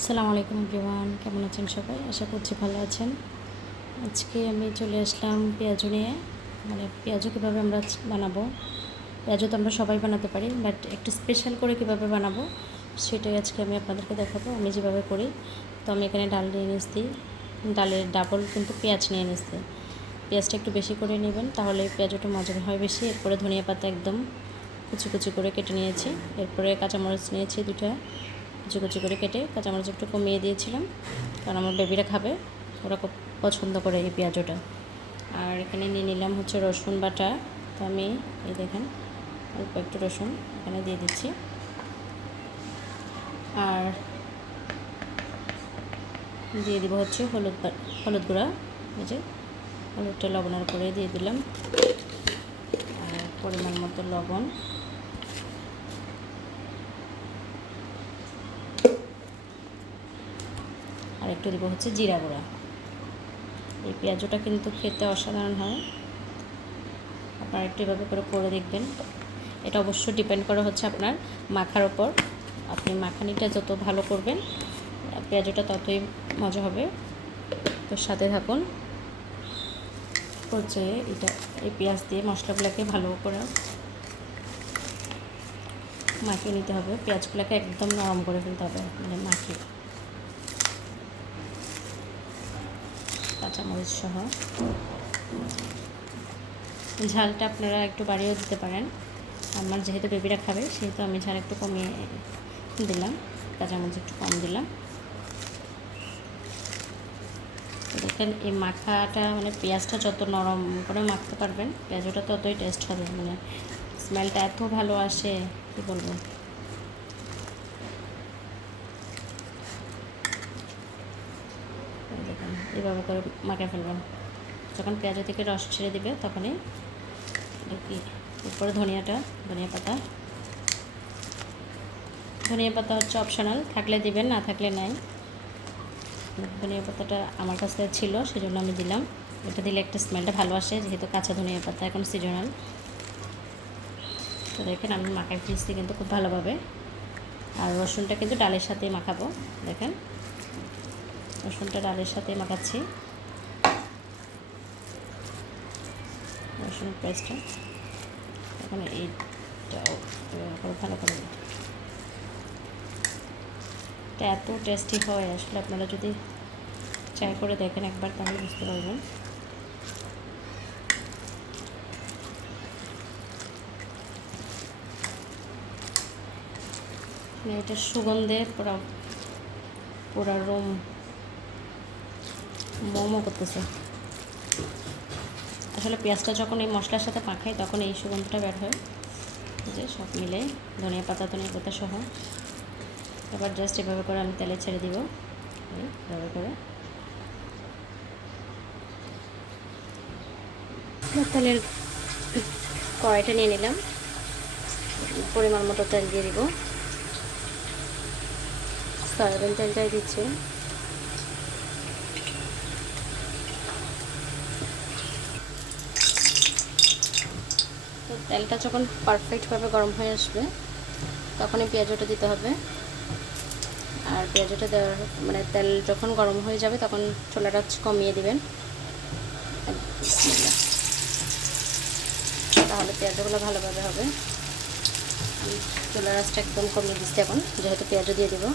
আসসালামু আলাইকুম এভরিওয়ান, কেমন আছেন সবাই? আশা করছি ভালো আছেন। আজকে আমি চলে আসলাম পেঁয়াজু নিয়ে। পেঁয়াজু কীভাবে আমরা বানাবো। পেঁয়াজু তো আমরা সবাই বানাতে পারি, বাট একটু স্পেশাল করে কীভাবে বানাবো সেটাই আজকে আমি আপনাদেরকে দেখাবো, আমি যেভাবে করি। তো আমি এখানে ডাল নিয়ে নিচ্ছি, ডালের ডাবল কিন্তু পেঁয়াজ নিয়ে নিচ্ছি। পেঁয়াজটা একটু বেশি করে নেবেন, তাহলে পেঁয়াজুটা মজা হয় বেশি। এরপরে ধনিয়া পাতা একদম কুচি কুচি করে কেটে নিয়েছি। এরপরে কাঁচামরিচ নিয়েছি দুটা, কুচি কুচি করে কেটে। কাঁচামরিচ একটু কমিয়ে দিয়েছিলাম, কারণ আমার বেবিরা খাবে, ওরা খুব পছন্দ করে এই পেঁয়াজটা। আর এখানে নিয়ে নিলাম হচ্ছে রসুন বাটা। তো আমি এই দেখেন অল্প একটু রসুন এখানে দিয়ে দিচ্ছি। আর দিয়ে দিব হচ্ছে হলুদ গুঁড়া, এই যে হলুদটা লবণের করে দিয়ে দিলাম। আর পরিমাণ মতো লবণ, আর একটু দেবো হচ্ছে জিরা গুঁড়া। এই পেঁয়াজটা কিন্তু খেতে অসাধারণ হয়, আপনারা একটু এভাবে করে দেখবেন। এটা অবশ্য ডিপেন্ড করে হচ্ছে আপনার মাখার ওপর। আপনি মাখানিটা যত ভালো করবেন পেঁয়াজটা ততই মজা হবে। তো সাথে থাকুন। পর্যায়ে এই পেঁয়াজ দিয়ে মশলাগুলোকে ভালো করে মাখিয়ে নিতে হবে। পেঁয়াজগুলোকে একদম নরম করে ফেলতে হবে, মাখিয়ে। কাঁচামরিচ সহ ঝালটা আপনারা একটু বাড়িয়েও দিতে পারেন। আমার যেহেতু বেবিরা খাবে সেহেতু আমি ঝাল একটু কমিয়ে দিলাম, কাঁচামরিচ একটু কম দিলাম। দেখেন এই মাখাটা পেঁয়াজটা যত নরম করে মাখতে পারবেন পেঁয়াজটা ততই টেস্ট হবে, স্মেলটা এত ভালো আসে কী বলবো। দেখেন এইভাবে করে মাখা ফেলবেন। যখন পেঁয়াজ থেকে রস ছেড়ে দিবে তখনই উপরে ধনিয়া পাতা হচ্ছে অপশনাল, থাকলে দিবেন, না থাকলে নাই। ধনিয়া পাতাটা আমার কাছে ছিল সেজন্য আমি দিলাম। এটা দিলে একটা স্মেলটা ভালো আসে, যেহেতু কাঁচা ধনিয়া পাতা এখন সিজনাল। তো দেখেন আমি মাখাই ফেলছি কিন্তু খুব ভালোভাবে। আর রসুনটা কিন্তু ডালের সাথেই মাখাবো। দেখেন রসুনটা ডালের সাথেই মাখাচ্ছি, রসুন পেস্টটা। এখন এইটাও ভালো করে, এটা এত টেস্টি হয় আসলে, আপনারা যদি ট্রাই করে দেখেন একবার তাহলে বুঝতে পারবেন। এটা সুগন্ধে পুরা রুম মোমো করতেছে। আসলে পেঁয়াজটা যখন এই মশলার সাথে মাখাই তখন এই সুগন্ধটা বের হয়, যে সব মিলে ধনিয়া পাতা সহ। এবার জাস্ট এভাবে করে আমি তেলে ছেড়ে দিব, এভাবে করে তেলের কড়াইটা নিয়ে নিলাম। পরিমাণ মতো তেল দিয়ে দিব, সয়াবিন তেলটাই দিচ্ছি। তো তেলটা যখন পারফেক্টভাবে গরম হয়ে আসবে তখনই পেঁয়াজটা দিতে হবে। আর পেঁয়াজটা দেওয়ার তেল যখন গরম হয়ে যাবে তখন চুলাটা কমিয়ে দিবেন, তাহলে পেঁয়াজগুলো ভালোভাবে হবে। আমি চুলার আঁচটা একদম কমিয়ে দিচ্ছি এখন, যেহেতু পেঁয়াজও দিয়ে দেবো।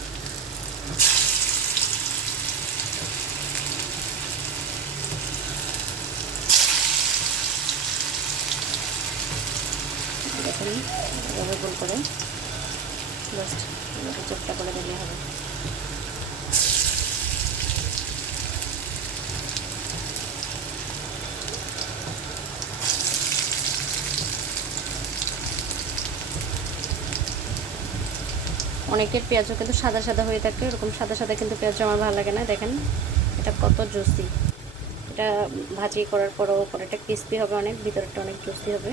দেখুন এভাবে গোল করে জাস্ট চোখটা করে দিলে হবে। অনেকের পেঁয়াজও কিন্তু সাদা সাদা হয়ে থাকে, এরকম সাদা সাদা কিন্তু পেঁয়াজ আমার ভালো লাগে না। দেখেন এটা কত জুসি, এটা ভাজি করার পরও পরেটা ক্রিস্পি হবে অনেক, ভিতরটা অনেক জুসি হবে।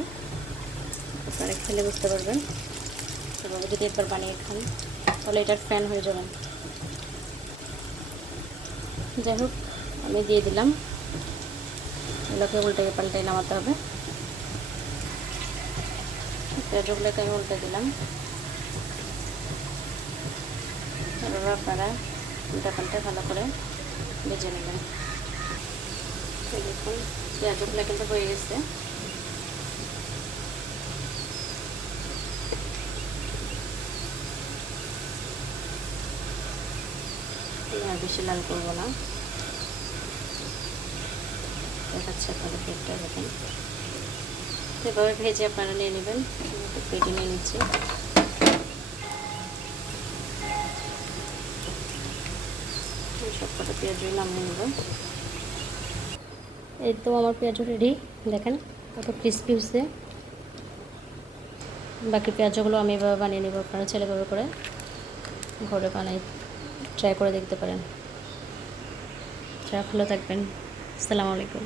আপনারা খেলে বুঝতে পারবেন। এভাবে যদি একবার বানিয়ে খান তাহলে এটার ফ্যান হয়ে যাবেন। যাই হোক আমি দিয়ে দিলাম, এগুলোকে উল্টে পাল্টে নামাতে হবে। পেঁয়াজগুলোকে আমি উল্টে দিলাম। আপনারা উল্টা পাল্টা ভালো করে ভেজে নেবেন। তো দেখুন পেঁয়াজগুলো কিন্তু হয়ে গেছে। আর বেশি লাল করবো না, দেখাচ্ছে আপনাদের পেটটা দেখেন। এভাবে ভেজে আপনারা নিয়ে নেবেন। পেটে নিয়ে নিচ্ছি। সব কটা পেঁয়াজই নামিয়ে নেব। এই তো আমার পেঁয়াজ রেডি, দেখেন কত ক্রিস্পি হচ্ছে। বাকি পেঁয়াজগুলো আমি এভাবে বানিয়ে নেব, আপনারা ছেলেভাবে করে ঘরে বানিয়ে ট্রাই করে দেখতে পারেন। ভালো থাকবেন। আসসালামু আলাইকুম।